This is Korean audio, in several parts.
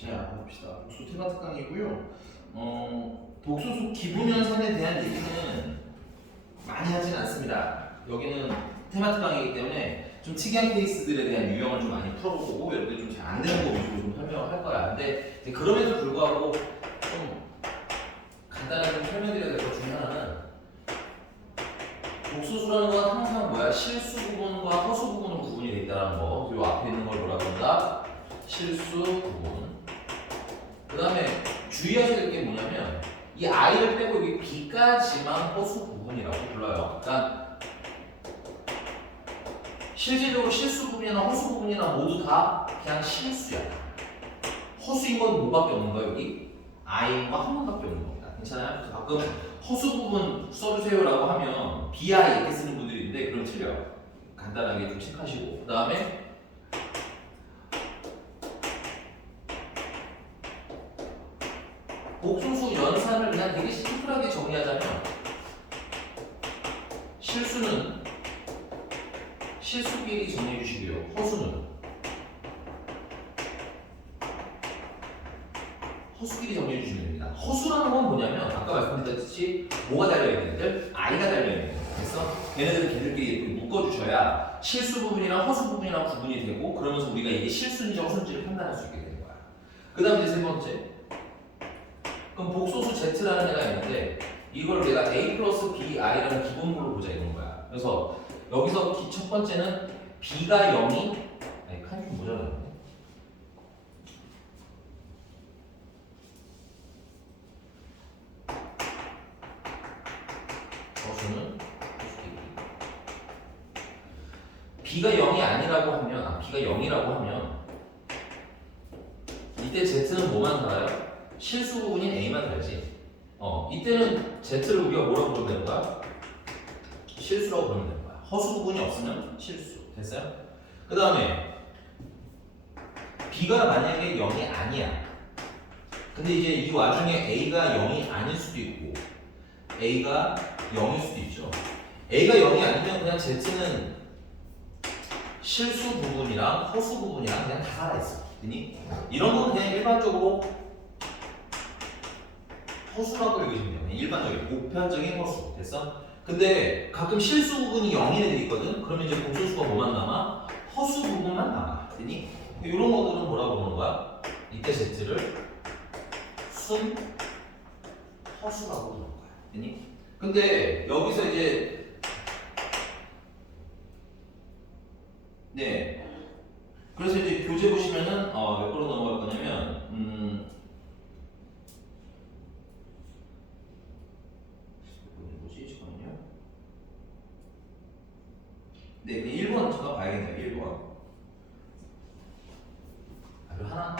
자, 봅시다. 복수 테마 특강이고요. 복소수 기분연산에 대한 얘기는 많이 하진 않습니다. 여기는 테마 특강이기 때문에 좀 특이한 케이스들에 대한 유형을 좀 많이 풀어보고 여러분들이 좀 잘 안 되는 거 위주로 좀 설명을 할 거야. 근데 이제 그럼에도 불구하고 좀 간단하게 좀 설명드려야 될 것 중에 하나는 복소수라는 건 항상 뭐야? 실수 부분과 허수 부분으로 구분이 돼 있다는 거. 그리고 앞에 있는 걸 뭐라 그런다? 실수 부분. 그 다음에 주의하셔야 될 게 뭐냐면 이 i를 빼고 여기 b까지만 허수 부분이라고 불러요. 그러니까 실질적으로 실수 부분이나 허수 부분이나 모두 다 그냥 실수야. 허수인 건 뭐밖에 없는 거야 여기? i와 한 번밖에 없는 겁니다. 괜찮아요? 그래서 가끔 허수 부분 써주세요라고 하면 bi 이렇게 쓰는 분들이 있는데 그럼 틀려요. 간단하게 좀 체크하시고 그 다음에 복소수 연산을 그냥 되게 심플하게 정리하자면 실수는 실수끼리 정리해 주시고요. 허수끼리 정리해 주시면 됩니다. 허수라는 건 뭐냐면 아까 말씀드렸듯이 뭐가 달려있는 애들? i가 달려있는 애들. 그래서 걔네들은 걔들끼리 묶어 주셔야 실수 부분이랑 허수 부분이랑 구분이 되고 그러면서 우리가 이게 실수인지 허수인지를 판단할 수 있게 되는 거야. 그 다음 이제 세 번째. 그럼 복소수 z라는 애가 있는데 이걸 내가 a 플러스 bi라는 기본물로 보자 이런 거야. 그래서 여기서 첫 번째는 b가 0이 아니 칸이 좀 모자라네. 저수는 b가 0이 아니라고 하면 b가 0이라고 하면 이때 z는 뭐만 달아요? 실수 부분인 a만 달지. 이때는 z를 우리가 뭐라고 부르면 되는 거야? 실수라고 부르면 되는 거야. 허수 부분이 없으면 실수. 됐어요? 그 다음에 b가 만약에 0이 아니야. 근데 이제 이 와중에 a가 0이 아닐 수도 있고 a가 0일 수도 있죠. a가 0이 아니면 그냥 z는 실수 부분이랑 허수 부분이랑 그냥 다 살아있어. 이런 건 그냥 일반적으로 허수라고 읽으시면 돼요. 일반적인 보편적인 허수. 됐어? 근데 가끔 실수 부분이 0인 애들이 있거든? 그러면 이제 복소수가 뭐만 남아? 허수 부분만 남아. 됐니? 이런 것들은 뭐라고 부르는 거야? 이때 z를 순 허수라고 부르는 거야. 됐니? 근데 여기서 이제 네. 그래서 이제 교재 보시면은 몇 번으로 넘어갈 거냐면 뭐지? 잠깐만요. 네, 1번 잠깐 봐야겠네요. 1번. 그리고 하나.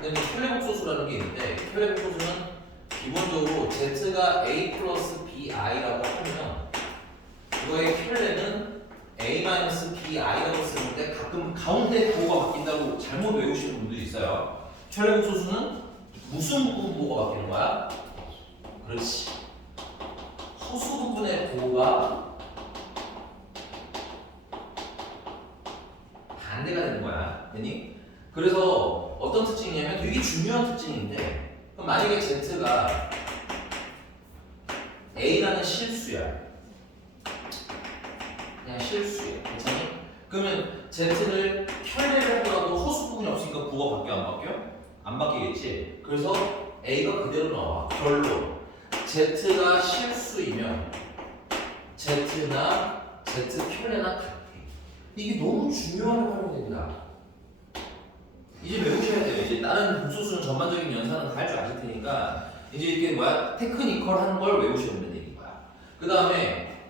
근데 켤레복소수라는 게 있는데 켤레복소수는 기본적으로 z가 a 플러스 bi라고 하면 이거의 켤레는 a-bi라고 쓰는데 가끔 가운데 부호가 바뀐다고 잘못 외우시는 분들이 있어요. 켤레복소수는 무슨 부분 부호가 바뀌는 거야? 그렇지. 허수 부분의 부호가 반대가 되는 거야. 됐니? 그래서 어떤 특징이냐면 되게 중요한 특징인데 그럼 만약에 z가 a라는 실수야. 그냥 실수야. 괜찮니? 그러면 z를 켤레를 하더라도 허수 부분이 없으니까 부호가 바뀌어 안 바뀌어? 안 바뀌겠지. 그래서 a가 그대로 나와. 결론. z가 실수이면 z나 z 켤레나 같아. 이게 너무 중요한 활용입니다. 이제 외우셔야 돼요. 이제 다른 복소수는 전반적인 연산은 다 할 줄 아실 테니까 이제 이게 뭐야? 테크니컬한 걸 외우셔야 되는 얘기인 거야. 그 다음에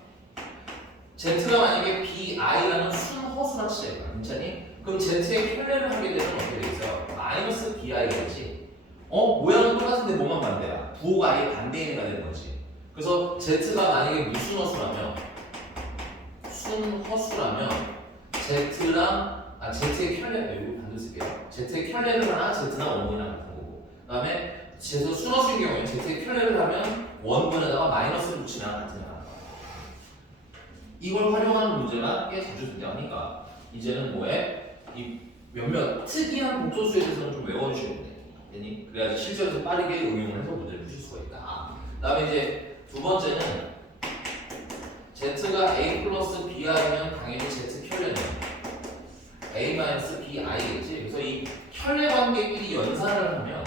z가 만약에 bi라는 순허수라 치자. 괜찮니? 그럼 z의 켤레를 하게 되면 어떻게 되겠어요? 마이너스 bi겠지. 모양은 똑같은데 뭐만 반대야? 부호가 아예 반대인 애가 되는 거지. 그래서 z가 만약에 무순허수라면 순허수라면 z의 켤레, 이거 반대로 쓸게요. z의 켤레를 하나, z나 원분이랑 같은 거고. 그 다음에 z에서 순허수인 경우에 z의 켤레를 하면 원분에다가 마이너스를 붙이면 같은 애가 나와요. 이걸 활용하는 문제가 꽤 자주 등장하니까 이제는 뭐해? 이 몇몇 특이한 복소수에 대해서는 좀 외워주셔야 돼. 그래야지 실제로 빠르게 응용을 해서 문제를 푸실 수가 있다. 그 다음에 이제 두 번째는 Z가 A 플러스 BI면 당연히 Z 켤레는 A 마이너스 BI겠지. 그래서 이 켤레 관계끼리 연산을 하면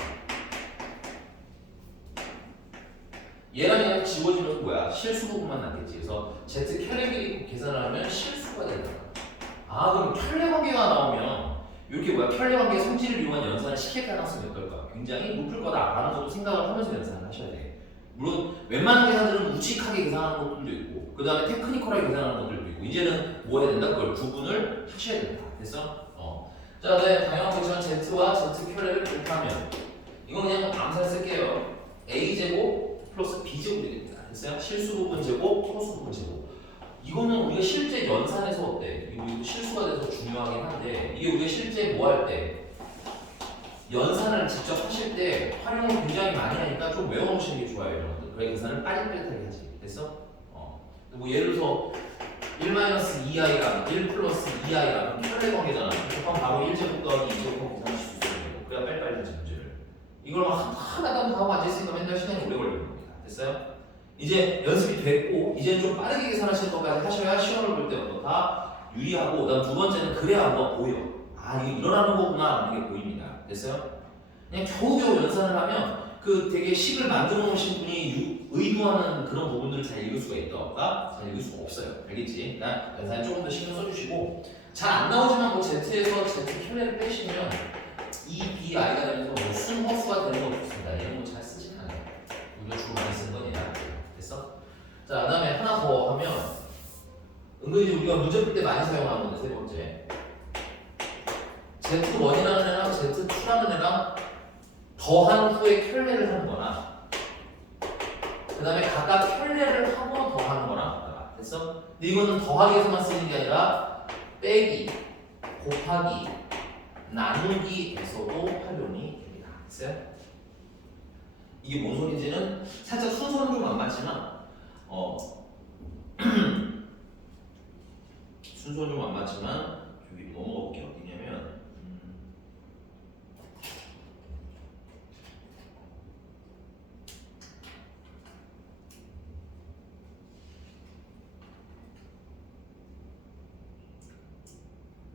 얘랑 얘랑 지워지면 뭐야? 실수 부분만 남겠지. 그래서 Z 켤레끼리 계산을 하면 실수가 된다. 아 그럼 켤레 관계가 나오면 이렇게 뭐야? 켤레 관계 성질을 이용한 연산을 시킬 가능성이 어떨까? 굉장히 높을 거다라는 것도 생각을 하면서 연산을 하셔야 돼. 물론 웬만한 계산들은 우직하게 계산하는 것들도 있고 그 다음에 테크니컬하게 계산하는 것들도 있고 이제는 뭐 해야 된다? 그걸 구분을 하셔야 된다. 됐어? 자, 네, 당연한 거지만 Z와 Z 켤레를 곱하면 이건 그냥 암살 쓸게요. A제곱 플러스 B제곱이 되겠다. 됐어요? 실수 부분 제곱, 소수 부분 제곱. 이거는 우리가 실제 연산에서 어때? 이거 실수가 돼서 중요하긴 한데 이게 우리가 실제 뭐 할 때 연산을 직접 하실 때 활용을 굉장히 많이 하니까 좀 외워놓으시는 게 좋아요. 이런 것들. 그래 계산을 빠릿빠릿하게 하지. 됐어? 뭐 예를 들어서 1-2i랑 1 플러스 2i랑 켤레 관계잖아. 그럼 바로 1제곱 더하기 2제곱 계산할 수 있어요. 그래야 빨리빨리 하지 문제를. 이걸 막 하나당 다 하고 앉아있으니까 맨날 시간이 오래 걸리는 겁니다. 됐어요? 이제 연습이 됐고 이제 좀 빠르게 계산하실 것까지 하셔야 시험을 볼 때 어떻다 유리하고 그다음 두 번째는 그래야 한번 보여. 아 이게 일어나는 거구나 라는 게 보입니다. 됐어요? 그냥 겨우겨우 연산을 하면 그 되게 식을 만들어 놓으신 분이 의도하는 그런 부분들을 잘 읽을 수가 있다 없다? 잘 읽을 수가 없어요. 알겠지? 그러니까 연산에 조금 더 신경 써주시고 잘 안 나오지만 뭐 Z에서 Z 켤레를 빼시면 E, B, I가 되면서 뭐 순허수가 되는 거 없습니다. 얘는 뭐 잘 쓰진 않아요. 우리가 주로 많이 쓰는 건 얘야. 됐어? 자, 그 다음에 하나 더 하면 은근히 우리가 문제 풀 때 많이 사용하는 건데 세 번째 Z1이라는 애랑 Z2라는 애랑 더한 후에 켤레를 하는 거나 그 다음에 각각 켤레를 하고 더하는 거나 됐어? 근데 이거는 더하기에서만 쓰이는 게 아니라 빼기, 곱하기, 나누기에서도 활용이 됩니다. 됐어요? 이게 뭔 소리인지는 살짝 순서는 좀 안 맞지만 순서는 좀 안 맞지만 여기 넘어가 볼게요. 어디냐면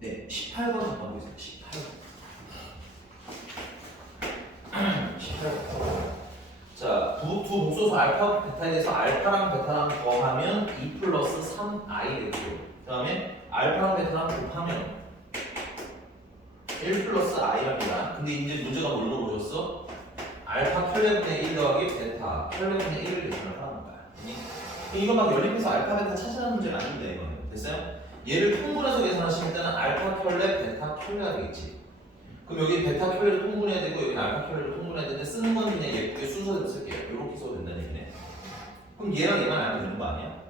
네, 18번 잠깐 보세요. 18번. 자, 두 복소수 알파, 베타에 대해서 알파랑 베타랑 더하면 2 플러스 3i 되고요. 그 다음에 알파랑 베타랑 곱하면 1 플러스 i랍니다. 근데 이제 문제가 뭘로 보였어? 알파 켤레분의 1 더하기 베타 켤레분의 1을 계산을 하는 거야. 이거 막 연립해서 알파 베타 찾아내는 문제는 아닌데 이거는. 됐어요? 얘를 통분해서 계산하실 때는 알파 켤레, 베타 켤레가 되겠지. 그럼 여기 베타 켤레를 통분해야 되고 여기 알파 켤레를 통분해야 되는데 쓰는 건 그냥 예쁘게 순서대로 쓸게요. 이렇게 써도 된다는 얘기네. 그럼 얘랑 얘만 알면 되는 거 아니야?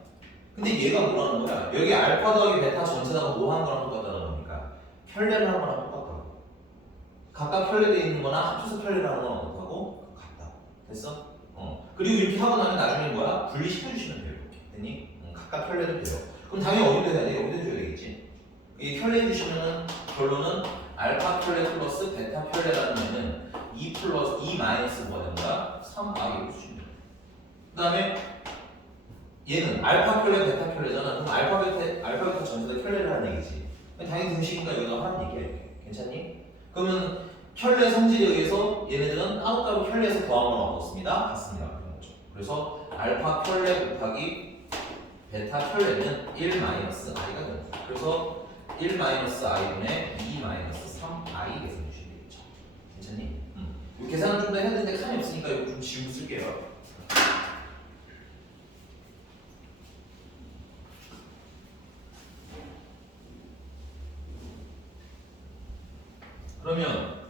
근데 얘가 뭐라는 거야? 여기 알파 더하기 베타 전체다가 뭐 하는 거랑 똑같다는 겁니까? 켤레를 하는 거랑 똑같다고. 각각 켤레되어 있는 거나 합쳐서 켤레를 하는 거랑 똑같고 같다. 됐어? 그리고 이렇게 하고 나면 나중에 뭐야? 분리시켜주시면 돼요. 됐니? 각각 켤레도 돼요. 그럼 당연히 어디다 해야 돼? 여기다 해줘야 되겠지. 이 켤레 해주시면은 결론은 알파 켤레 플러스 베타 켤레라는 얘는 2 플러스 2 마이너스 뭐가 된다? 3i로 주시면 돼요. 그 다음에 얘는 알파 켤레 베타 켤레잖아. 그럼 알파 베타 전체 다 켤레를 하는 얘기지. 당연히 등식이니까 여기다 하는 얘기야 이렇게. 괜찮니? 그러면 켤레 성질에 의해서 얘네들은 따로따로 켤레에서 더한 건 없습니다. 같습니다. 그런 거죠. 그래서 알파 켤레 곱하기 베타 켤레는 1 마이너스 i가 됩니다. 그래서 1 마이너스 i분의 2 마이너스 3i 계산해 주시면 되겠죠. 괜찮니? 이 계산은 좀 더 해야 되는데 칸이 없으니까 이거 좀 지우고 쓸게요. 그러면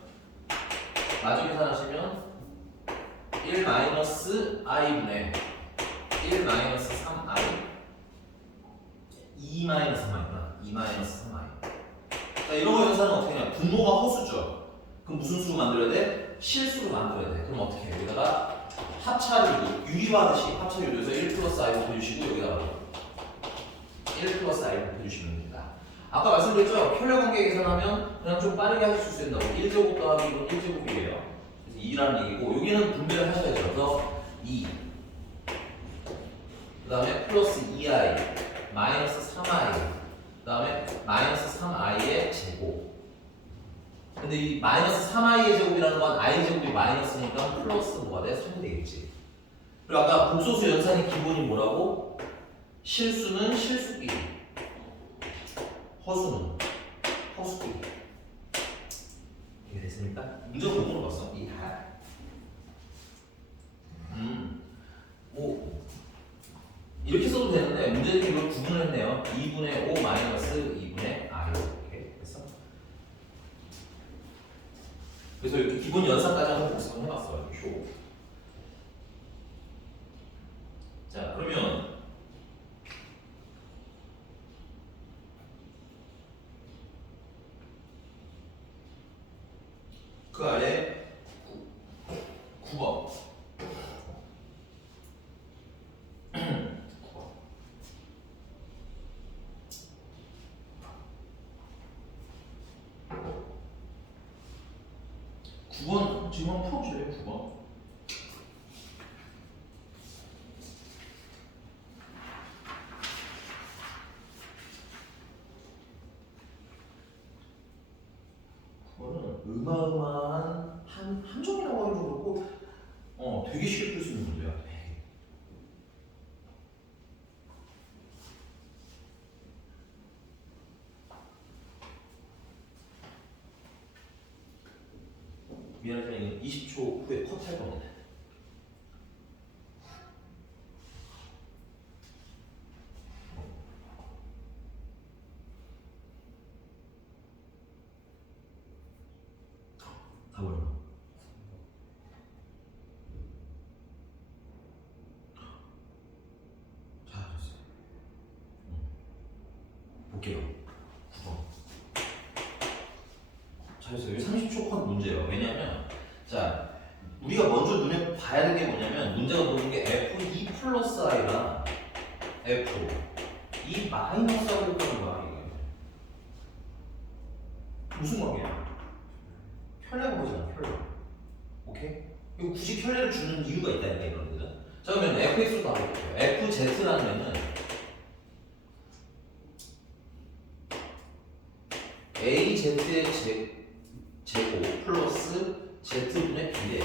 마저 계산하시면 1 마이너스 i분의 1 마이너스 3i 2 마이너스 3i구나. 2 마이너스 3i. 자, 이런 거 연산은 어떻게 하냐? 분모가 허수죠. 그럼 무슨 수로 만들어야 돼? 실수로 만들어야 돼. 그럼 어떻게 해? 여기다가 합차율, 유리화하듯이 합차율에서 1 플러스 i 곱해주시고 여기다가 1 플러스 i 곱해주시면 됩니다. 아까 말씀드렸죠? 편려관계 계산하면 그냥 좀 빠르게 하실 수 있다고. 1제곱 더하기 이건 1제곱이에요. 그래서 2라는 얘기고 여기는 분배를 하셔야죠. 그래서 2 그 다음에 플러스 2i 마이너스 3i 그 다음에 마이너스 3i의 제곱. 근데 이 마이너스 3i의 제곱이라는 건 i 제곱이 마이너스니까 플러스 뭐가 돼? 3이 되겠지. 그리고 아까 복소수 연산의 기본이 뭐라고? 실수는 실수끼리, 허수는 허수끼리. 이게 됐습니까? 문제가 못 물어봤어. 이 다. 뭐 이렇게 써도 되는데 문제는 이걸 구분을 했네요. 2분의 5 마이너스 2분의 r 이렇게 됐어. 그래서 이렇게 기본 연산까지 한번 복습을 해봤어요. 표. 자 그러면 그 아래 9번 9번 지금 한번 풀어보실래요? 9번. 그거는 어마어마한 함정이라고 하긴 좀 그렇고 되게 쉽게 풀 수 있는 문제야. 미안하지만 이건 20초 후에 컷할 겁니다. 다 버려. 잘하셨어요. 볼게요. 9번. 잘했어요. 이게 30초 컷 문제예요. 왜냐면 자 우리가 먼저 눈에 봐야 되는 게 뭐냐면 문제가 보는 게 F2 플러스 I랑 F2 마이너스 I를 끄는 거야. 이게 무슨 관계야? 편례가 보잖아. 편례. 오케이? 이거 굳이 편례를 주는 이유가 있다니까 이런 거죠. 자 그러면 fx로 다 볼게요. fz라는 az의 제곱 플러스 z분의 b래.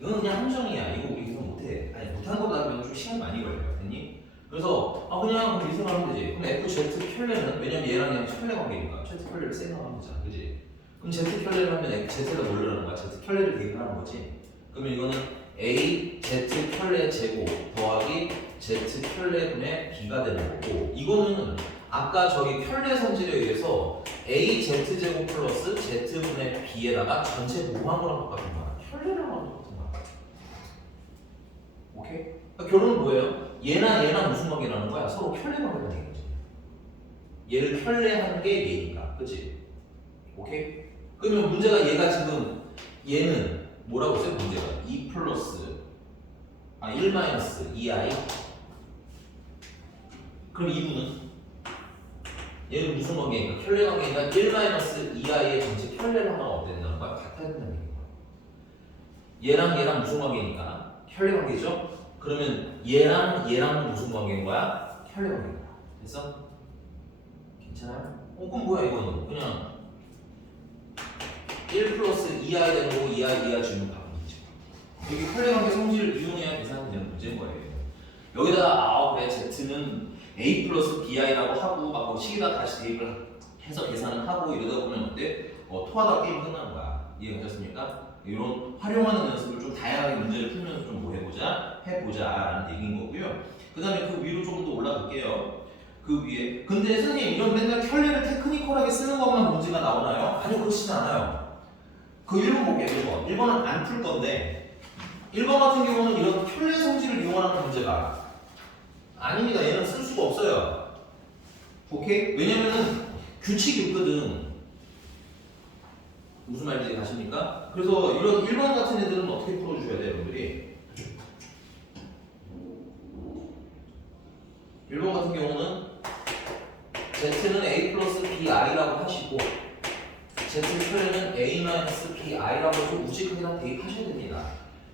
이건 그냥 함정이야. 이거 우리 계산 못해. 아니 못한 거다 좀 시간 많이 걸려요. 됐니? 그래서 그냥 이렇게 생각하면 되지. 그럼 fz 편례는 왜냐면 얘랑 얘랑 편례 관계니까 z 편례를 생각하면 되잖아. 그지? 그럼 z 편례를 하면 z가 뭘라는 거야? z 편례를 대입하는 거지. 그러면 이거는 a z 편례 제곱 더하기 z 편례분의 b가 되는 거고 이거는 아까 저기 편례 성질에 의해서 a z 제곱 플러스 z분의 b에다가 전체 곱한 거랑 똑같은 거야. 편례랑 똑같은 거야. 오케이? 그러니까 결론은 뭐예요? 얘랑 무슨 관계라는 거야? 서로 편례 관계라는 얘기지. 얘를 편례하는 게 얘니까, 그치? 오케이? 그러면 문제가 얘가 지금 얘는 뭐라고 써요? 문제가 2 플러스 1 마이너스 2i. 그럼 2분은 얘는 무슨 관계니까? 편례 관계니까 1 마이너스 2i의 전체 편례를 하면 어떻게 된다는 거야? 같아야 된다는 얘기야. 얘랑 무슨 관계니까? 편례 관계죠? 그러면 얘랑 무슨 관계인 거야? 편례 관계인 거야. 됐어? 괜찮아요? 그럼 뭐야 이거는? 그냥 1 플러스 2i 되는 거고 2i 주면 바꾸는 거죠. 여기 편례 관계 성질을 이용해야 계산이 되는 문제인 거예요. 여기다가 그래 z는 a 플러스 bi라고 하고 막 식에다 다시 대입을 해서 계산을 하고 이러다 보면 어때? 토하다 게임 끝나는 거야. 이해가셨습니까? 이런 활용하는 연습을 좀 다양하게 문제를 풀면서 좀 뭐 해보자 라는 얘기인 거고요. 그 다음에 그 위로 조금 더 올라갈게요. 그 위에 근데 선생님 이런 맨날 편례를 테크니컬하게 쓰는 것만 문제가 나오나요? 아니요 그렇지는 않아요. 그 1번 볼게요. 1번 1번은 안 풀 건데 1번 같은 경우는 이런 편례 성질을 이용하는 문제가 아닙니다. 얘는 쓸 수가 없어요. 오케이? 왜냐면은 규칙이 없거든. 무슨 말인지 가십니까? 그래서 이런 1번 같은 애들은 어떻게 풀어주셔야 돼요, 여러분들이? 1번 같은 경우는 z는 a 플러스 bi bi라고 좀 우직하게 다 대입하셔야 됩니다.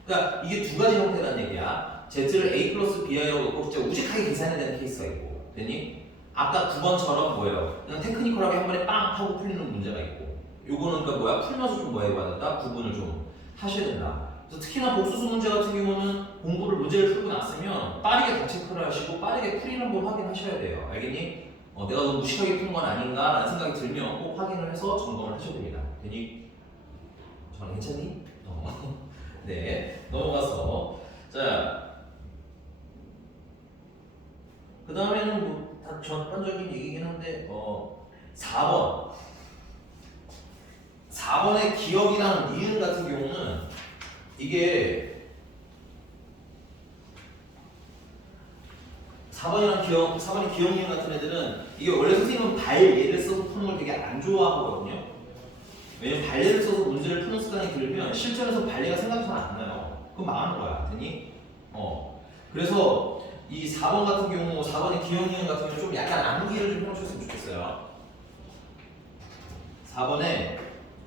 그러니까 이게 두 가지 형태라는 얘기야. z를 a 플러스 bi라고 놓고 진짜 우직하게 계산해야 되는 케이스가 있고, 됐니? 아까 9번처럼 뭐예요? 그냥 테크니컬하게 한 번에 빵 하고 풀리는 문제가 있고, 요거는 그러니까 뭐야? 풀면서 좀 뭐 해봐야 된다? 구분을 좀 하셔야 된다. 그래서 특히나 복수수 문제 같은 경우는 공부를 문제를 풀고 났으면 빠르게 다 체크를 하시고 빠르게 풀이는 걸 확인하셔야 돼요. 알겠니? 내가 너무 무식하게 푼 건 아닌가라는 생각이 들면 꼭 확인을 해서 점검을 하셔야 됩니다. 되니? 저는 괜찮니? 네, 넘어가서 자, 그 다음에는 뭐 다 전반적인 얘기긴 한데 4번의 기억이랑 니은 같은 경우는 이게 4번이 기억, 니은 같은 애들은 이게 원래 선생님은 발예를 써서 푸는 걸 되게 안 좋아하거든요. 왜냐면 발예를 써서 문제를 푸는 습관이 들면 실전에서 발예가 생각이 잘 안 나요. 그럼 망하는 거야. 되니? 그래서 이 4번 같은 경우, 4번의 기억, 니은 같은 경우 좀 약간 암기를 좀 해놓으셨으면 좋겠어요. 4번에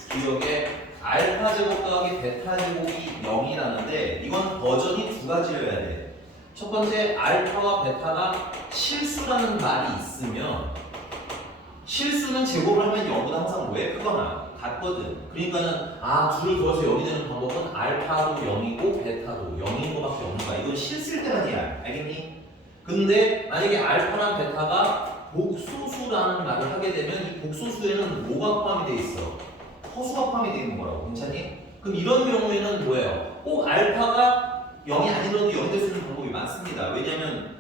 기억에 알파 제곱 더하기 베타 제곱이 0이라는데 이건 버전이 두 가지여야 돼. 첫 번째, 알파와 베타가 실수라는 말이 있으면 실수는 제곱을 하면 0보다 항상 왜 크거나 같거든. 그러니까는 둘을 더해서 0이 되는 방법은 알파도 0이고 베타도 0인 거밖에 없는 거야. 이건 실수일 때만이야. 알겠니? 근데 만약에 알파랑 베타가 복소수라는 말을 하게 되면 이 복소수에는 뭐가 포함이 돼 있어? 허수가 포함이 되어 있는 거라고. 괜찮니? 그럼 이런 경우에는 뭐예요? 꼭 알파가 0이 아니더라도 0이 될 수 있는 방법이 많습니다. 왜냐하면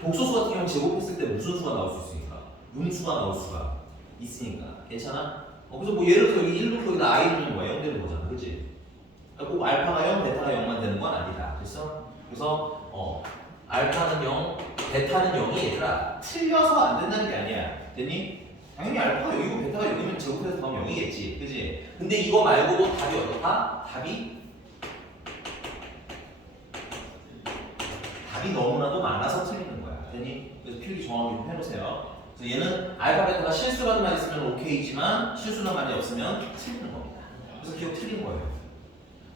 복소수 같은 경우는 제곱했을 때 무슨 수가 나올 수 있으니까. 음수가 나올 수가 있으니까. 괜찮아? 그래서 뭐 예를 들어서 여기 1부터 여기다 i는 뭐야? 0 되는 거잖아. 그치? 그러니까 꼭 알파가 0, 베타가 0만 되는 건 아니다. 그래서 알파는 0, 베타는 0이 얘들아 틀려서 안 된다는 게 아니야. 됐니? 당연히 알파가 0이고 베타가 0이면 제곱해서 더하면 0이겠지. 그치? 근데 이거 말고도 답이 어떻다? 답이 너무나도 많아서 틀리는 거야. 됐니? 그래서 필기 정확히 좀 해놓으세요. 그래서 얘는 알파, 베타가 실수라는 말이 있으면 오케이지만 실수라는 말이 없으면 틀리는 겁니다. 그래서 기억 틀린 거예요.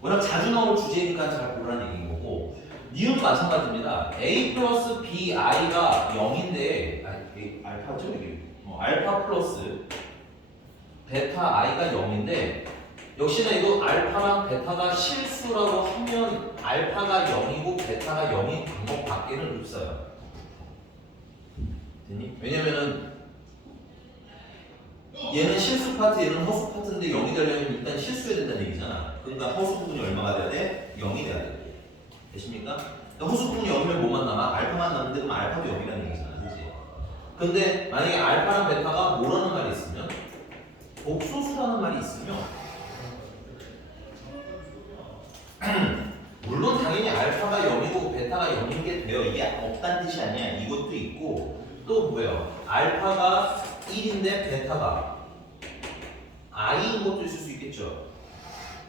워낙 자주 나올 주제니까 잘 보라는 얘기인 거고, 니은도 마찬가지입니다. a 플러스 bi가 0인데 알파죠? 이게 알파 플러스 베타 i가 0인데 역시나 이거 알파랑 베타가 실수라고 하면 알파가 0이고 베타가 0인 방법 밖에는 없어요. 됐니? 왜냐면은 얘는 실수 파트, 얘는 허수 파트인데 0이 되려면 일단 실수해야 된다는 얘기잖아. 그러니까 허수 부분이 얼마가 돼야 돼? 0이 돼야 돼. 되십니까? 허수 부분이 0이면 뭐만 남아? 알파만 남는데 그럼 알파도 0이라는 얘기잖아. 그치? 근데 만약에 알파랑 베타가 뭐라는 말이 있으면? 복소수라는 말이 있으면 물론 당연히 알파가 0이고 베타가 0인 게 돼요. 이게 없다는 뜻이 아니야. 이것도 있고 또 뭐예요? 알파가 1인데 베타가 i인 것도 있을 수 있겠죠.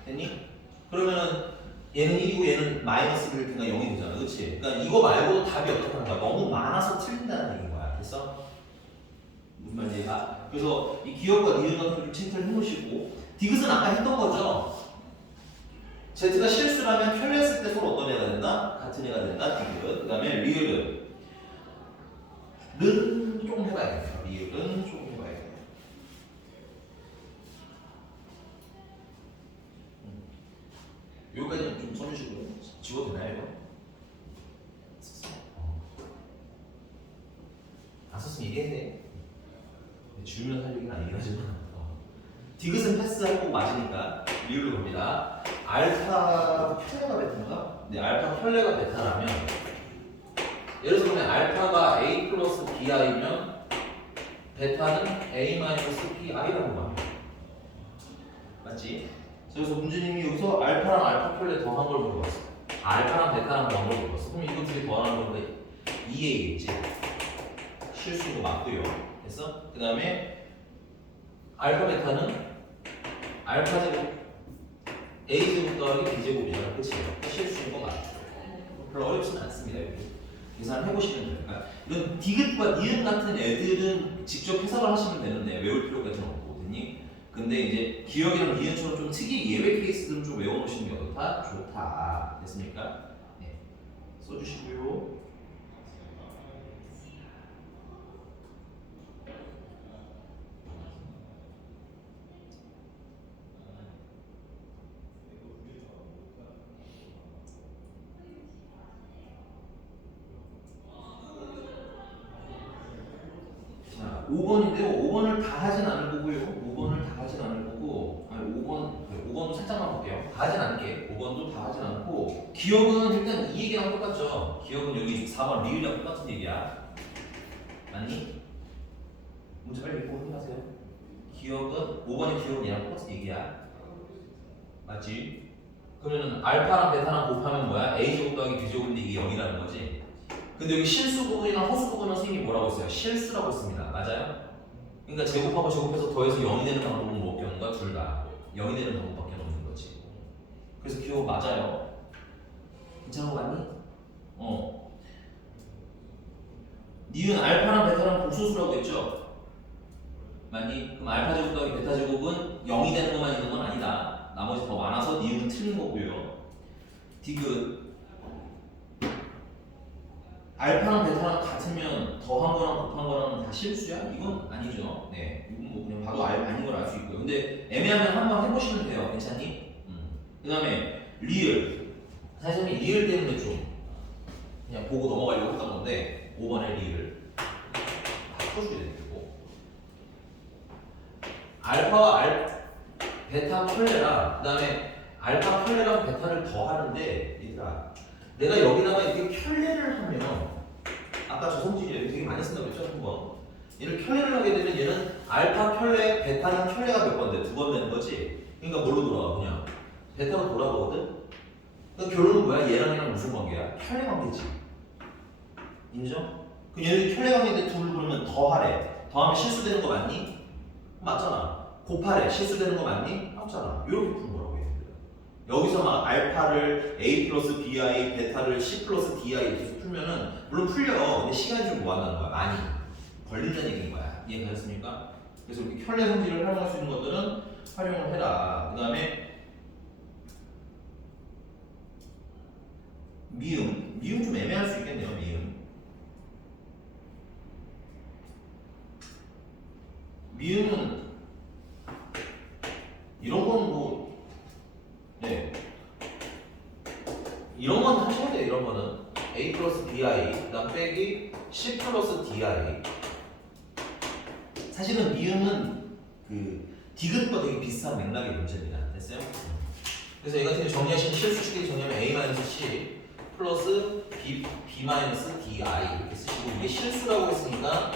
됐니? 그러면은 얘는 1이고 얘는 마이너스 1이니까 0이 되잖아. 그치? 그러니까 이거 말고도 답이 어떻게 한다? 너무 많아서 틀린다는 얘기인 거야. 됐어? 무슨 말인지 이해가? 그래서 이 기억과 니은 같은 걸 체크를 해놓으시고 디귿은 아까 했던 거죠? Z가 실수라면 편리했을 때 서로 어떤 애가 된다? 같은 애가 된다? 디귿. 그 다음에 리을은 는 조금 해봐야겠네요. 리을은 조금 해봐야겠네요. 여기까지는 좀 써주시고요. 지워도 되나요, 이거? 안 썼으면 얘기해야 돼. 지우면서 할 얘기는 아니긴 하지만 디귿은 패스하고 꼭 맞으니까 리을로 갑니다. 알파 편레가 베타인가? 네, 알파 편레가 베타라면 예를 들어 보면 알파가 a 플러스 bi면 베타는 a 마이너스 bi라고 합니다. 맞지? 그래서 문제님이 여기서 알파랑 알파 편레 더한 걸 물어봤어. 알파랑 베타랑 더한 걸 물어봤어. 그럼 이거 둘이 더하는 건데 2a겠지? 실수도 맞고요. 됐어? 그 다음에 알파 베타는 알파 제곱 a 제곱 더하기 b 제곱이잖아. 그치? 실수인 거 맞죠? 별로 어렵지는 않습니다. 여기 계산을 해보시면 돼요. 그러니까 이런 디귿과 니은 같은 애들은 직접 해석을 하시면 되는데 외울 필요까지는 없거든요. 근데 이제 기억이랑 니은처럼 좀 특이 예외 좋다. 됐습니까? 네. 써주시고요. 자, 5번인데요. 5번을 다 하진 않을 거고요. 5번을 다 하진 않을 거고, 아니 5번도 살짝만 볼게요. 다 하진 않게. 5번도 다 하진 않고, 기억은 일단 이 얘기랑 똑같죠. 기억은 여기 4번 리을이랑 똑같은 얘기야. 맞니? 문제 빨리 읽고 확인하세요. 기억은 5번의 기억은 얘랑 똑같은 얘기야. 맞지? 그러면 알파랑 베타랑 곱하면 뭐야? A제곱 더하기 B제곱인데 이게 0이라는 거지. 근데 여기 실수 부분이나 허수 부분은 선생님이 뭐라고 했어요? 실수라고 했습니다. 맞아요? 그러니까 제곱하고 제곱해서 더해서 0이 되는 방법은 뭐밖에 없는 거야? 둘 다. 0이 되는 방법밖에 없는 거지. 그래서 기억 맞아요. 괜찮은 거 맞니? 니은 알파랑 베타랑 복소수라고 했죠? 맞니? 그럼 알파 제곱 더하기 베타 제곱은 0이 되는 것만 있는 건 아니다. 나머지 더 많아서 니은은 틀린 거고요. 디귿 알파랑 베타랑 같으면 더한 거랑 곱한 거랑 다 실수야? 이건 아니죠. 네, 이건 뭐 그냥 봐도 아닌 걸 알 수 있고요. 근데 애매하면 한번 해보시면 돼요. 괜찮니? 그 다음에 리을. 사실 리을 때문에 좀 그냥 보고 넘어가려고 했던 건데 5번의 리을 다 풀어줘야 되고 베타 켤레랑 그 다음에 알파 켤레랑 베타를 더하는데 얘들아 내가 여기다가 이렇게 켤레를 하면 아까 저 성질이 되게 많이 쓴다고 했죠? 한번 얘를 켤레를 하게 되면 얘는 알파 켤레, 베타는 켤레가 몇 번 돼? 2번 되는 거지? 그러니까 뭘로 돌아가? 그냥 베타로 돌아가거든? 그러니까 결론은 뭐야? 얘랑 무슨 관계야? 켤레 관계지 인정? 그럼 얘는 켤레 관계인데 둘을 그러면 더하래 더하면 실수되는 거 맞니? 맞잖아 곱하래 실수되는 거 맞니? 맞잖아 이렇게 푸는 거라고 얘들아 여기서 막 알파를 A 플러스 BI, 베타를 C 플러스 DI 이렇게 풀면은 물론 풀려. 근데 시간이 좀 모아나는 거야. 많이 걸린다는 얘기인 거야. 이해가셨습니까? 그래서 이렇게 켤레 성질을 활용할 수 있는 것들은 활용을 해라. 그 다음에 미음 좀 애매할 수 있겠네요. 미음은 이런 거는 뭐 네. 이런 건 하셔야 돼요. 이런 거는 A 플러스 BI 그 다음 빼기 C 플러스 DI 사실은 미음은 그 디귿과 되게 비슷한 맥락의 문제입니다. 됐어요? 그래서 이 같은 경우 정리하시면 실수식이 정리하면 A-C 플러스 B-DI 이렇게 쓰시고 이게 실수라고 했으니까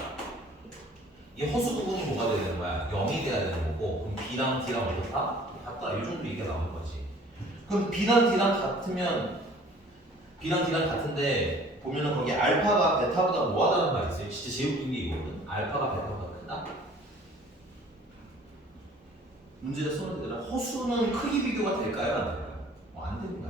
이 허수 부분이 뭐가 돼야 되는 거야? 0이 돼야 되는 거고 그럼 B랑 D랑 어떻다? 같다. 이 정도 얘기가 나오는 거지. 그럼 B랑 D랑 같은데 보면은 거기 알파가 베타보다 뭐하다는 말이 있어요. 진짜 제일 웃긴 게 이거거든. 알파가 베타보다 크다. 문제를 써는 데라 허수는 크기 비교가 될까요? 안 될까요? 안 됩니다.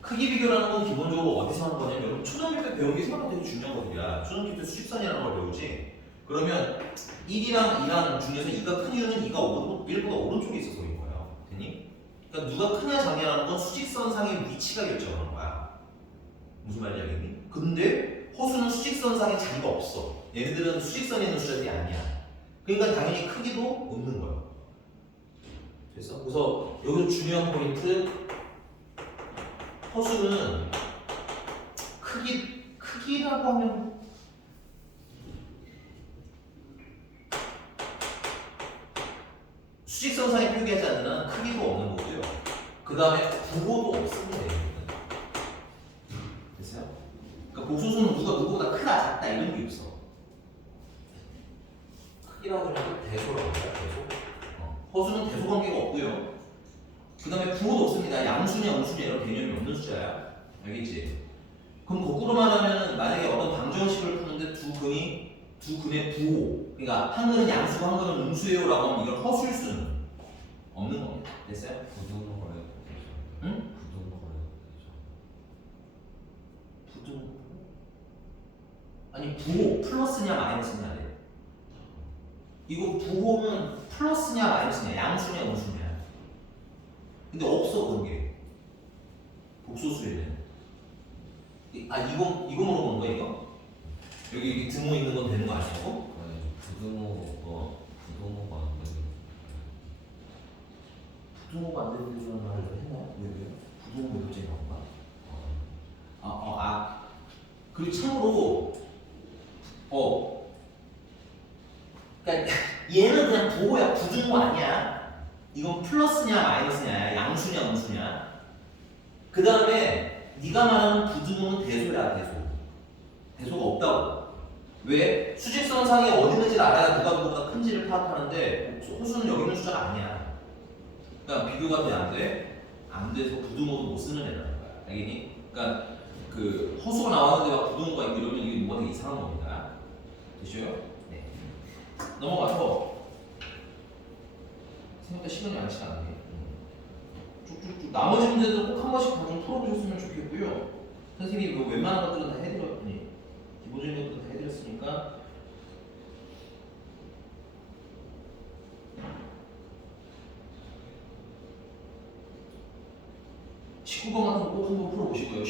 크기 비교라는 건 기본적으로 어디서 하는 거냐면 여러분 초등학교 때 배운 게 생각보다 되게 중요한 것들이야. 초등학교 때 수직선이라는 걸 배우지. 그러면 1이랑 2랑 중에서 2가 큰 이유는 2가 1보다 오른쪽에 있어서인 거예요. 됐니? 그러니까 누가 크냐 작냐라는 건 수직선상의 위치가 결정하는 거야. 무슨 말인지 알겠니? 근데 허수는 수직선상에 자리가 없어. 얘네들은 수직선에 있는 숫자들이 아니야. 그러니까 당연히 크기도 없는 거야. 됐어? 그래서 여기서 중요한 포인트 허수는 크기라고 하면 수직선상에 표기하지 않는 한 크기도 없는 거고요. 그 다음에 부호도 없습니다. 됐어요? 그러니까 복소수는 누가 누구보다 크다 작다 이런 게 없어. 크기라고 하면 대소라고 해요. 대소. 허수는 대소 관계가 없고요. 그 다음에 부호도 없습니다. 양수냐 음수냐 이런 개념이 없는 숫자야. 알겠지? 그럼 거꾸로 말하면 만약에 어떤 방정식을 푸는데 두 근의 부호 그러니까 한 근은 양수고 한 근은 음수예요 라고 하면 이건 허수일 수는 없는 겁니다. 됐어요? 부등호 거래도 되죠. 응? 부등호 거래도 되죠. 부등 아니 부호 플러스냐 마이너스냐 돼. 이거 부호는 플러스냐 마이너스냐 양수냐 음수냐 근데 없어 그런 게 극소수에는. 이거 물어보는 거야 이거? 여기 등호 있는 건 되는 거 아니고? 아니 부등호가 안 되는. 부등호가 안 되는 말을 했나요? 왜? 부등호 몇 번째 나온가? 그리고 참고로 그러니까 얘는 그냥 부호야. 부등호 아니야. 이건 플러스냐 마이너스냐, 양수냐 음수냐. 그 다음에 네가 말하는 부등호는 대소야. 대소가 없다고. 왜? 수직선상에 어디 있는지를 알아야 누가 누구보다 큰지를 파악하는데 호수는 여기 있는 숫자가 아니야. 그러니까 비교가 돼 안 돼? 안 돼서 부등호도 못 쓰는 애라는 거야. 알겠니? 그러니까 그 허수가 나왔는데 막 부등호가 있고 이러면 이게 뭐가 되게 이상한 겁니다. 되시죠? 네. 넘어가서 생각보다 시간이 많지 않네. 쭉쭉쭉 나머지 문제들은 꼭 한 번씩 다 좀 풀어보셨으면 좋겠고요. 선생님이 뭐 웬만한 것들은 다 해드렸더니 기본적인 것들은 다 해드렸으니까 식구번 같은 거 꼭 한번 풀어보시고요.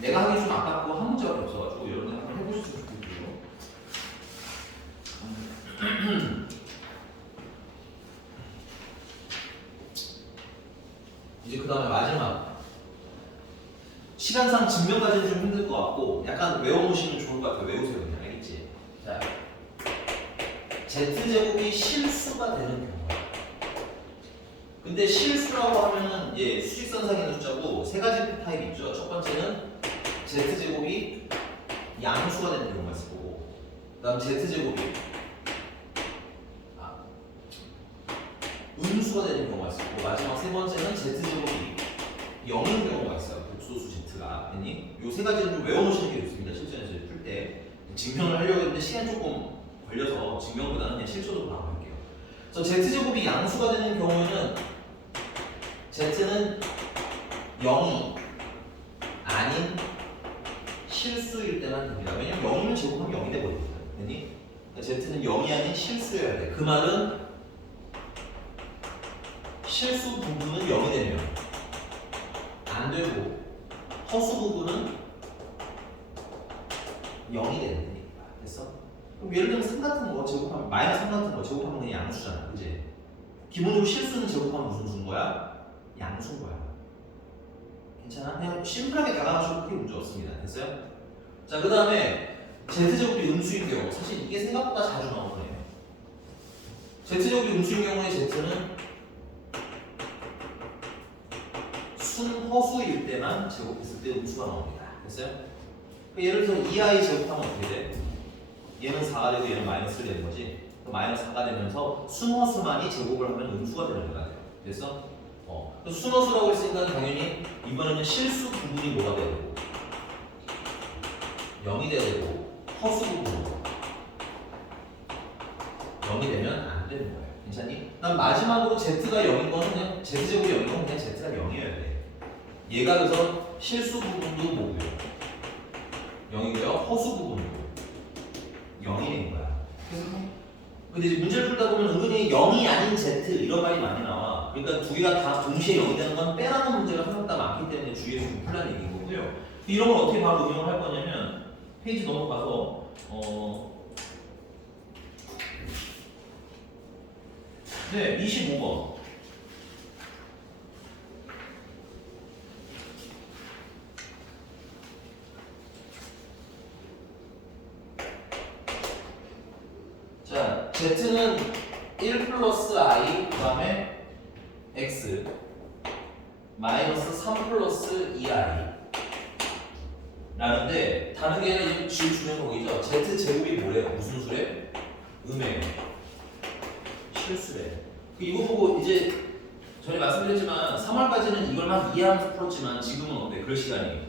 내가 하기 좀 아깝고 한 문제밖에 없어가지고 여러분들 한번 해보셨으면 좋겠고요. 이제 그 다음에 마지막 시간상 증명까지는 좀 힘들 것 같고 약간 외워놓으시면 좋을 것 같아요. 외우세요 그냥. 알겠지? 자, Z제곱이 실수가 되는 경우야. 근데 실수라고 하면은 수직선상에 있는 숫자고 세 가지 타입이 있죠. 첫 번째는 Z제곱이 양수가 되는 경우가 있을 거고, 그 다음 Z제곱이 음수가 되는 경우가 있을 거고, 마지막 세 번째는 Z제곱이 0인 경우가 있어요. 복소수 Z가. 됐니? 요 세 가지는 좀 외워놓으시는 게 좋습니다. 실전에서 풀 때. 증명을 하려고 했는데 시간이 조금 걸려서 증명보다는 그냥 실전으로 바로 할게요. 그래서 Z제곱이 양수가 되는 경우에는 Z는 0이 아닌 실수일 때만 됩니다. 왜냐면 0이면 제곱하면 0이 되거든요. 됐니? 그러니까 Z는 0이 아닌 실수여야 돼. 그 말은 실수 부분은 0이 되면 안 되고 허수 부분은 0이 되는 거니까. 됐어? 그럼 예를 들면 3 같은 거 제곱하면 마이너스 3 같은 거 제곱하면 그냥 양수잖아. 그지? 기본적으로 실수는 제곱하면 무슨 수인 거야? 양수인 거야. 괜찮아? 그냥 심플하게 다가가셔도 크게 문제 없습니다. 됐어요? 자, 그 다음에 Z제곱이 음수인 경우, 사실 이게 생각보다 자주 나오네요. Z제곱이 음수인 경우에 Z는 순허수일 때만 제곱했을 때 음수가 나옵니다. 됐어요? 예를 들어서 2i 제곱하면 어떻게 돼? 얘는 4가 되고 얘는 마이너스가 되는 거지. 마이너스 4가 되면서 순허수만이 제곱을 하면 음수가 되는 거야. 됐어? 순허수라고 했으니까 당연히 이번에는 실수 부분이 뭐가 돼야 되고 0이 돼야 되고 허수 부분은 0이 되면 안 되는 거예요. 괜찮니? 그다음 마지막으로 Z가 0인 거는 그냥 Z제곱이 0인 거는 그냥 Z가 0이어야 돼. 얘가 그래서 실수 부분도 뭐고요? 0이고요. 허수 부분도 0이 된 거야. 그래서 근데 이제 문제를 풀다 보면 은근히 0이 아닌 Z 이런 말이 많이 나와. 그러니까 두 개가 다 동시에 0이 되는 건 빼라는 문제가 생각보다 많기 때문에 주의해서 좀 풀라는 얘기인 거고요. 이런 걸 어떻게 바로 응용을 할 거냐면 페이지 넘어가서 네, 25번. 자, Z는 1 플러스 I 그 다음에 X 마이너스 3 플러스 2I 라는데 다른 게 아니라 지금 주는 거기죠. Z제곱이 뭐래요? 무슨 수래? 음해요. 실수래. 이거 보고 이제 전에 말씀드렸지만 3월까지는 이걸 막 이해하면서 풀었지만 지금은 어때? 그럴 시간이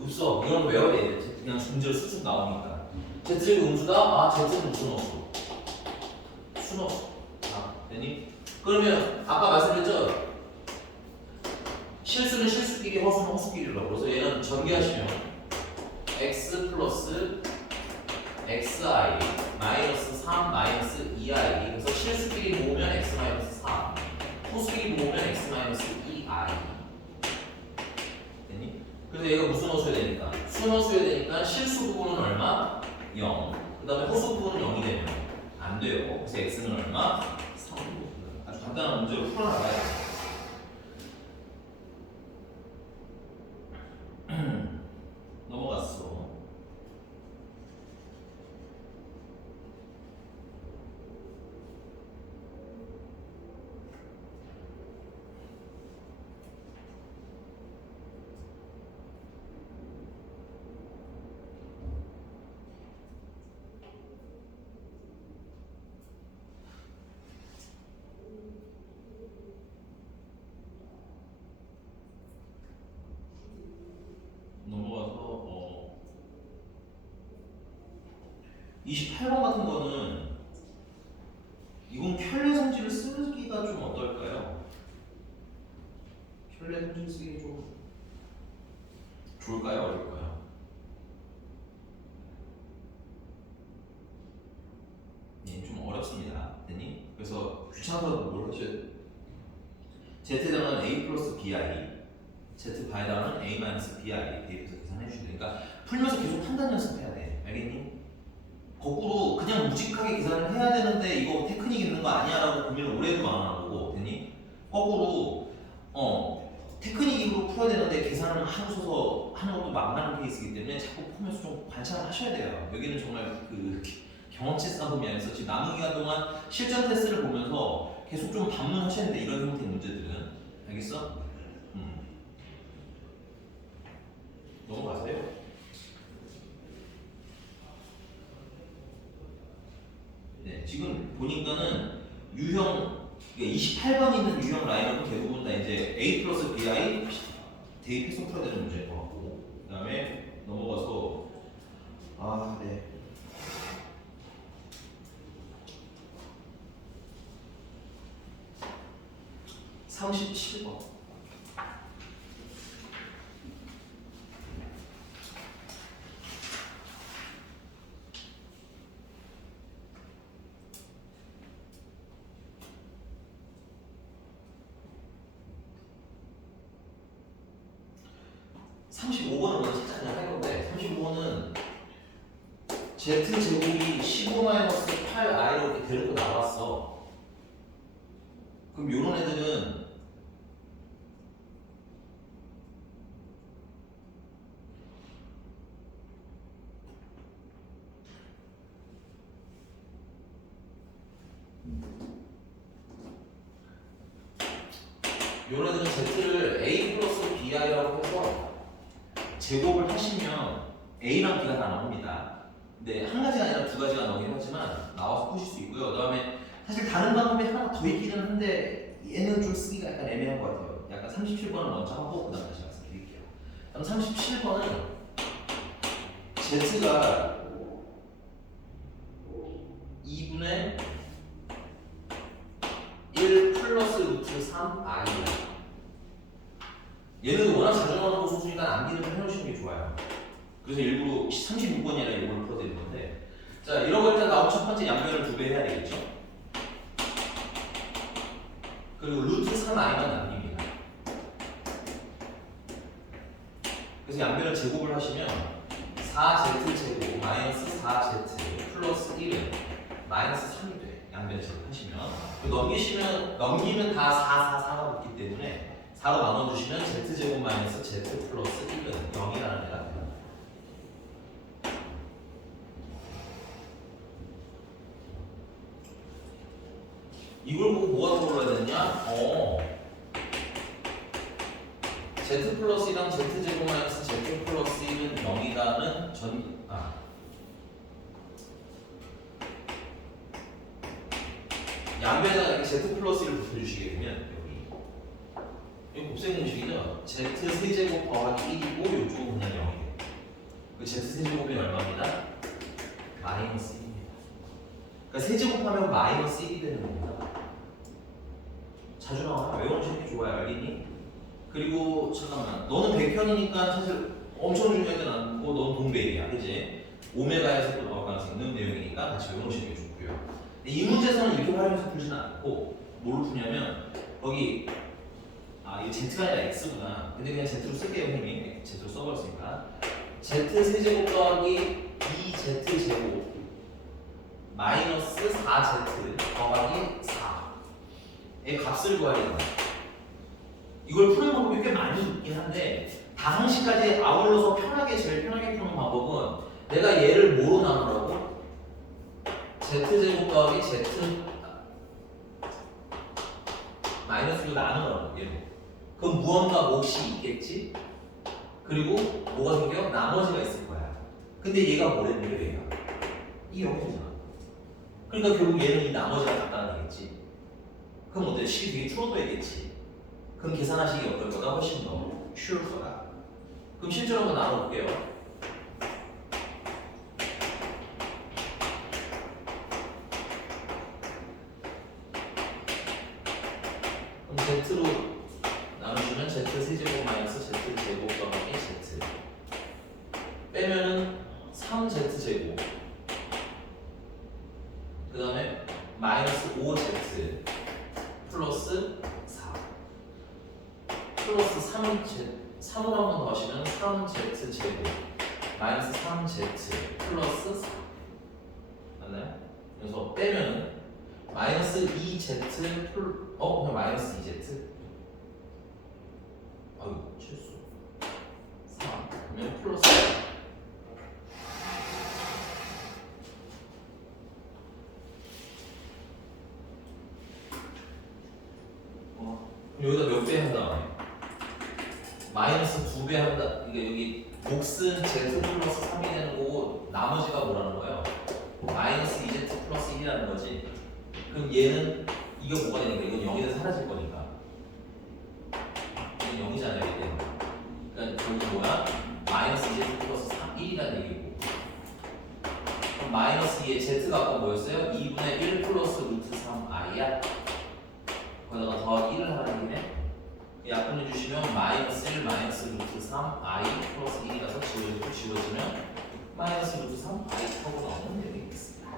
없어. 이건 외워야 돼. 그냥 문제로 쑥쑥 나오니까. Z제곱 음수다? Z는 무슨 어수? 순어수. 됐니? 그러면 아까 말씀드렸죠? 실수는 실수끼리, 허수는 허수끼리라고. 그래서 얘는 전개하시면 x 플러스 xi 마이너스 3 마이너스 2i. 그래서 실수끼리 모으면 x 마이너스 4, 허수끼리 모으면 x 마이너스 2i 얘가 무슨 호수여야 되니까? 순호수여야 되니까 실수 부분은 얼마? 0. 그 다음에 호수 부분은 0이 되면 안 돼요. 그래서 x는 얼마? 3. 아주 간단한 문제로 풀어나가야 돼요. 넘어갔어. 넘어가서 28번 같은 거는 이건 켤레 성질을 쓰기가 좀 어떨까요? 켤레 성질 쓰기 좀 좋을까요? 어떨까요? 네, 좀 어렵습니다. 됐니? 그래서 귀찮아서 뭘 하셔야 돼요? Z에다가는 A 플러스 BI Z 바에다가는 A 마이너스 BI 대입해서 계산해 주셔야 되니까 풀면서 계속 판단 연습해야 돼. 알겠니? 거꾸로 그냥 무직하게 계산을 해야 되는데 이거 테크닉 있는 거 아니야 라고 고민을 오래도 많아 보고 됐니? 거꾸로 테크닉으로 풀어야 되는데 계산을 하고서서 하는 것도 망하는 케이스이기 때문에 자꾸 보면서 좀 관찰을 하셔야 돼요. 여기는 정말 그 경험치 싸움이 아니라서 지금 남은 기간 동안 실전 테스트를 보면서 계속 좀 반문하셔야 되는데 이런 형태의 문제들은 알겠어? 넘어가세요. 네, 지금 보니까는 유형 28번 있는 유형 라인은 대부분 다 이제 A 플러스 BI 대입해서 풀어야 되는 문제일 것 같고 그 다음에 넘어가서 네. (37번) 35번은 먼저 살짝 그냥 할 건데 35번은 z제곱이 15-8i로 이렇게 데리고 나왔어. 그럼 요런 애들은 z를 a 플러스 bi라고 해서 제곱을 하시면 a랑 b가 다 나옵니다. 근데 한 가지가 아니라 두 가지가 나오긴 하지만 나와서 푸실 수 있고요. 그 다음에 사실 다른 방법이 하나가 더 있기는 한데 얘는 좀 쓰기가 약간 애매한 것 같아요. 약간 37번을 먼저 하고 그 다음 다시 말씀드릴게요. 그럼 37번은 z가 2분의 1 플러스 루트 3i야. 얘는 워낙 자주 나오는 소수니까 암기를 해놓으시는 게 좋아요. 그래서 일부러 36번이 아니라 이걸 풀어드린 건데, 자 이런 거 일단 나온 첫 번째 양변을 2배 해야 되겠죠. 그리고 루트 3i만 남깁니다. 그래서 양변을 제곱을 하시면 4z 제곱 마이너스 4z 플러스 1은 마이너스 3이 돼. 양변을 제곱하시면 넘기면 다 4, 4, 4가 붙기 때문에 4로 나눠주시면 z제곱 마이너스 z 플러스 1은 0이라는 애가 돼요. 이걸 보고 뭐가 떠올라야 되느냐? z 플러스 1이랑 z제곱 마이너스 z 플러스 1은 0이라는 양변에다가 이렇게 z 플러스 1을 붙여주시게 되면 여기 곱셈 공식이죠. z 세제곱 더하기 1이고 이쪽은 그냥 0이에요. 그 z 세제곱이 얼마입니다? 마이너스 1입니다. 그러니까 세제곱하면 마이너스 1이 되는 겁니다. 자주 나와요. 외우는 게 좋아요. 알겠니? 그리고 잠깐만, 너는 백현이니까 사실 엄청 중요하진 않고 넌 동백이야, 그치? 오메가에서 또 나올 가능성이 있는 내용이니까 같이 외우시는 게 좋고요. 이 문제에서는 이렇게 활용해서 풀지는 않고 뭘로 푸냐면 거기 이게 Z가 아니라 X구나. 근데 그냥 Z로 쓸게요, 형님. Z로 써버렸으니까. Z 세제곱 더하기 2Z 제곱 마이너스 4Z 더하기 4의 값을 구해야 된다. 이걸 푸는 방법이 꽤 많이 있긴 한데 다항식까지 아울러서 제일 편하게 푸는 방법은 내가 얘를 뭐로 나누라고? Z제곱 더하기 Z 마이너스로 나누라고 얘로. 그럼 무언가 몫이 있겠지? 그리고 뭐가 생겨? 나머지가 있을 거야. 근데 얘가 뭐랬는데 얘가? 이 0이잖아. 그러니까 결국 얘는 이 나머지가 같다는 얘기겠지. 그럼 어때? 식이 되게 줄어들겠지. 그럼 계산하시기 어떨 거다? 훨씬 더 쉬울 거다. 그럼 실제로 한번 나눠볼게요. 그럼 Z로 나누시면 Z 세제곱 마이너스 Z 제곱 더하기 Z 빼면은 3Z 제곱 그 다음에 마이너스 5Z 플러스 4 플러스 3으로 한 번 더 하시면 3Z 제곱 마이너스 3Z 플러스 4 맞나요? 그래서 빼면은 마이너스 2Z 그냥 마이너스 2Z 아유 실수 4 그러면 플러스 여기다 몇 배 한다? 마이너스 2배 한다. 그러니까 여기 몫은 Z 플러스 3이 되는 거고 나머지가 뭐라는 거예요? 마이너스 2Z 플러스 1이라는 거지. 그럼 얘는 이게 뭐가 되니까 이건 0이 사라질 거니까 이건 0이잖아요. 이게. 그러니까 여기 뭐야? 마이너스 2Z 플러스 3, 1이라는 얘기고 그럼 마이너스 2의 Z가 아까 뭐였어요? 2분의 1 플러스 루트 3i야. 거기다가 더하기 1을 하는 김에 약분해 주시면 마이너스 1 마이너스 루트 3 i 플러스 1이라서 지워지면 마이너스 루트 3 i 하고 나오는 내용이 있습니다.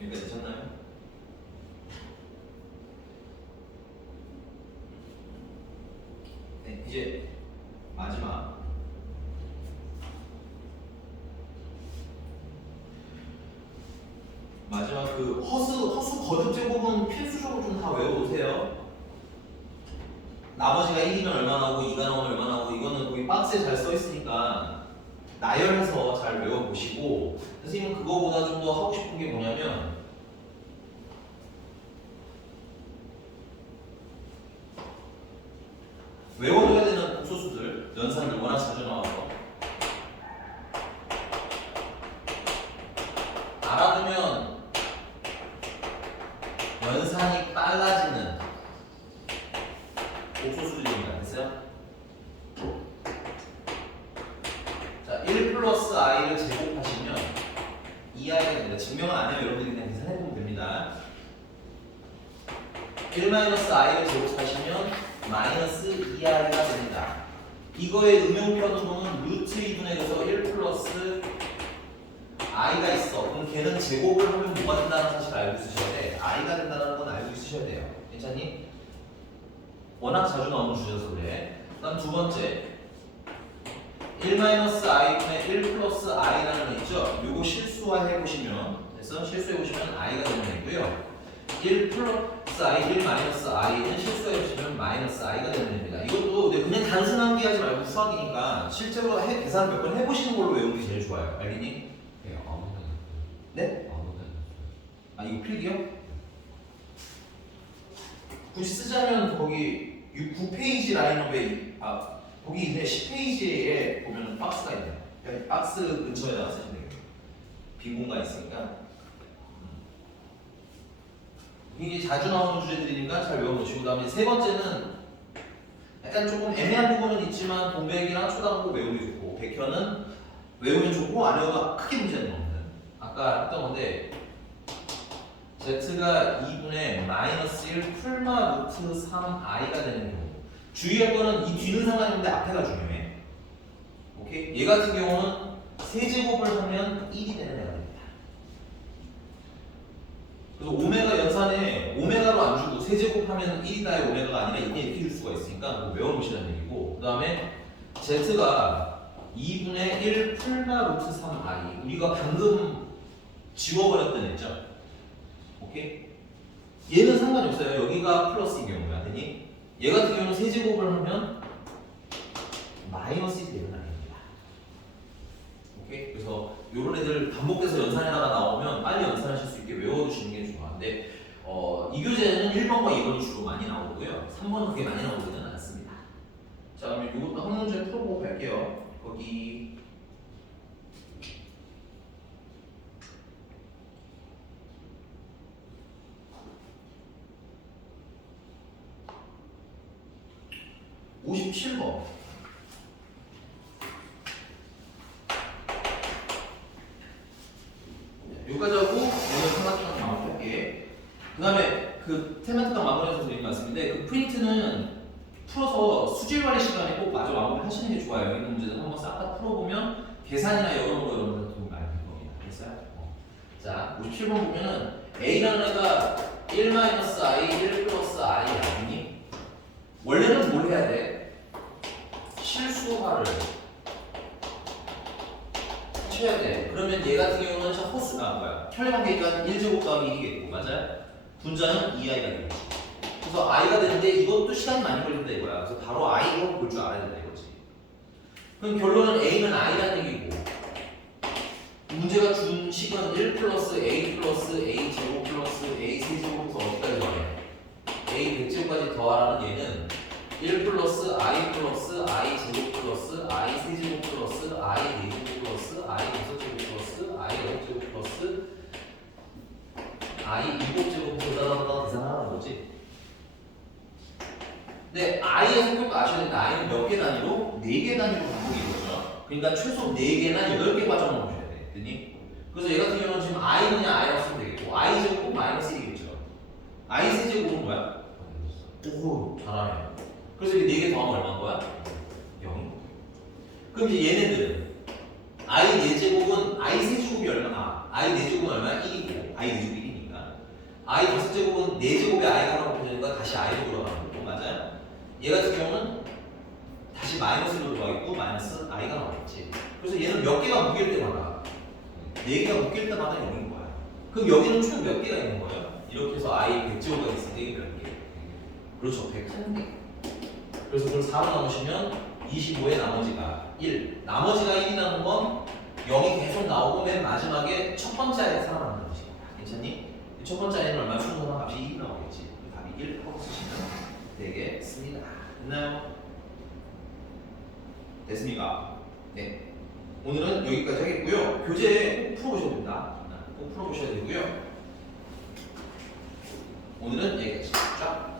여기까지 되셨나요? 네, 이제 마지막 그 허수 거듭 제곱은 필수적으로 좀 다 외워두세요. 나머지가 1이면 얼마 나오고 2가 나오면 얼마 나오고 이거는 거기 박스에 잘 써있으니까 나열해서 잘 외워보시고 선생님은 그거보다 좀 더 하고 싶은 게 뭐냐면 외워둬야 되는 복소수들 연산들 워낙 자주 나와서 알아두면 연산이 빨라지는 복소수들입니다. 됐어요? 자, 1 플러스 i를 제곱하시면 2i가 됩니다. 증명은 안 해요. 여러분들이 그냥 계산해보면 됩니다. 1 마이너스 i를 제곱하시면 마이너스 2i가 됩니다. 이거의 응용편으로는 루트 2분의 그래서 1 플러스 i가 있어. 그럼 걔는 제곱을 하면 뭐가 된다는 사실 알고 있으셔야 돼. i가 된다는 건 알고 있으셔야 돼요. 괜찮니? 워낙 자주 나오는 주제라서 그래. 그다음 두 번째 1 마이너스 i분의 1 플러스 i라는 거 있죠? 요거 실수화해 보시면 그래서 실수해 보시면 i가 되는 거고요. 1 플러스 i, 1 마이너스 i는 실수해 보시면 마이너스 i가 되는 겁니다. 이것도 그냥 단순한 게 하지 말고 수학이니까 실제로 계산을 몇 번 해보시는 걸로 외우는 게 제일 좋아요. 알겠니? 네, 아무데나. 네? 아무데나. 아 이거 필기요? 굳이 쓰자면 거기 9페이지 라인업에 거기 이제 10페이지에 보면 박스가 있네요. 그냥 박스 근처에다가 쓰시면 되겠네요. 빈 공간 있으니까. 이게 자주 나오는 주제들이니까 잘 외워놓으시고 그다음에 세 번째는 약간 조금 애매한 부분은 있지만 동백이랑 초당국 외우기 좋고 백현은 외우면 좋고 안 외워도 크게 문제는 없는 아까 했던 건데 Z가 2분의 마이너스 1 풀마 루트 3i가 되는 경우 주의할 거는 이 뒤는 상관없는데 앞에가 중요해. 오케이? 얘 같은 경우는 세제곱을 하면 1이 되는 애가 됩니다. 그래서 오메가 연산에 오메가로 안 주고 세제곱하면 1이다의 오메가가 아니라 이렇게 줄 수가 있으니까 그거 외워놓으시라는 얘기고, 그 다음에 z가 2분의 1 풀마 루트 3i, 우리가 방금 지워버렸던 애죠. 오케이? 얘는 상관이 없어요. 여기가 플러스인 경우야. 되니? 얘 같은 경우는 세제곱을 하면 마이너스이 되는 아닙니다. 오케이? 그래서 요런 애들 반복돼서 연산에다가 나오면 빨리 연산하실 수 있게 외워두시는 게 중요한데, 이 교재는 1번과 2번이 주로 많이 나오고요. 3번은 그게 많이 나오지는 않습니다. 자, 그러면 이것도 한 문제 풀어보고 갈게요. 거기 57번. 여기까지 하고 오늘 테마트강 마무리할게. 그 다음에 그 테마트강 마무리해서 드린 말씀인데, 그 프린트는 풀어서 수질 관리 시간에 꼭 마저 마무리 하시는 게 좋아요. 여기 있는 문제들 한번 싹 다 풀어보면 계산이나 여러모로 여러분들 도움이 많이 될 겁니다. 됐어요? 자, 57번 보면은 A라는 애가 1-i, 1 플러스 i 아니니? 원래는 뭘 해야 돼? 실수화를 쳐야 돼. 그러면 얘 같은 경우는 허수가 뭐야? 혈관계니까 1제곱 더하기 1이겠고, 맞아요? 분자는 2i가 되겠지. 그래서 i가 되는데 이것도 시간이 많이 걸린다 이거야. 그래서 바로 i로 볼 줄 알아야 된다 이거지. 그럼 결론은 a는 i라는 얘기고, 문제가 준 식은 1 플러스 a 플러스 a 제곱 플러스 a 세제곱에서 어디까지 더해? a 100제곱까지 더하라는 얘는 1 플러스 i 플러스 i 제곱 플러스 i 세제곱 플러스 i 4제곱 플러스 i 6제곱 플러스 i 6제곱 플러스 i 7제곱 보다가 계산하는 거지. 근데 i의 성격도 아셔야 되는데 i는 몇 개 단위로? 4개 단위로 바꾸기 이거죠. 그러니까 최소 4개나 8개 과정을 보셔야 돼. 됐니? 그래서 얘 같은 경우는 지금 i는 그냥 i라고 쓰면 되겠고, i 제곱 마이너스 1이겠죠. i 세제곱은 뭐야? 오, 잘하네. 그래서 이게 4개 더하면 얼마인 거야? 0. 그럼 이제 얘네들은 i 4제곱은 i 세제곱이 얼마나? i 4제곱은 얼마야? 1이고 i 4제곱이 1이니까 i 5제곱은 4제곱에 i가 하나 곱해지니까 다시 i로 돌아가는 거고, 맞아요? 얘 같은 경우는 다시 마이너스로 들어가겠고 마이너스 i가 나오겠지. 그래서 얘는 몇 개가 묶일 때마다 4개가 묶일 때마다 0인 거야. 그럼 여기는 총 몇 개가 있는 거예요? 이렇게 해서 i 100제곱가 있으니까 이게 몇 개? 그렇죠, 101개. 그래서 그걸 4로 나누시면 25의 나머지가 1. 나머지가 1이 나는 건 0이 계속 나오고 맨 마지막에 첫 번째 아이에 살아남는 것이다. 괜찮니? 첫 번째 아이는 얼마 충분한 값이 2이 나오겠지. 답이 1 하고 쓰시면 되겠습니다. 됐나요? 됐습니까? 네. 오늘은 여기까지 하겠고요. 교재 꼭 풀어보셔야 됩니다. 꼭 풀어보셔야 되고요. 오늘은 여기까지. 쫙.